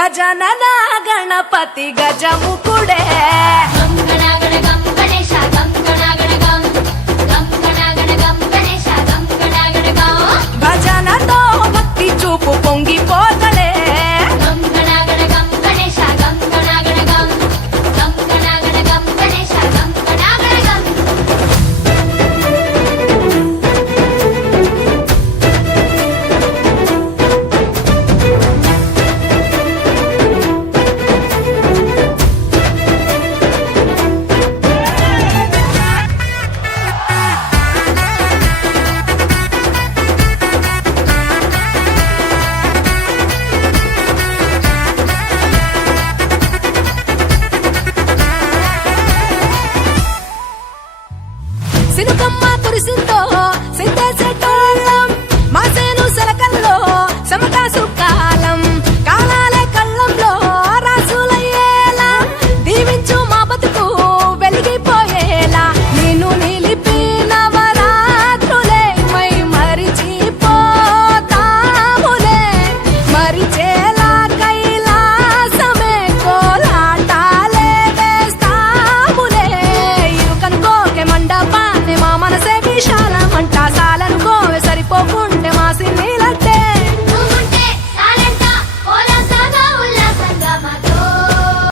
గజనన గణపతి గజముఖుడే గం గణగణ గం గణేశ గం గణగణ గం గం గణగణ గం గణేశ గం గణగణ గం భజనతో భక్తి చూపు పొంగిపోతలే గం గణగణ గం గణేశ గం గణగణ గం గం గణగణ గం గణేశ గం గణగణ గం సినుకమ్మ కురిసిందో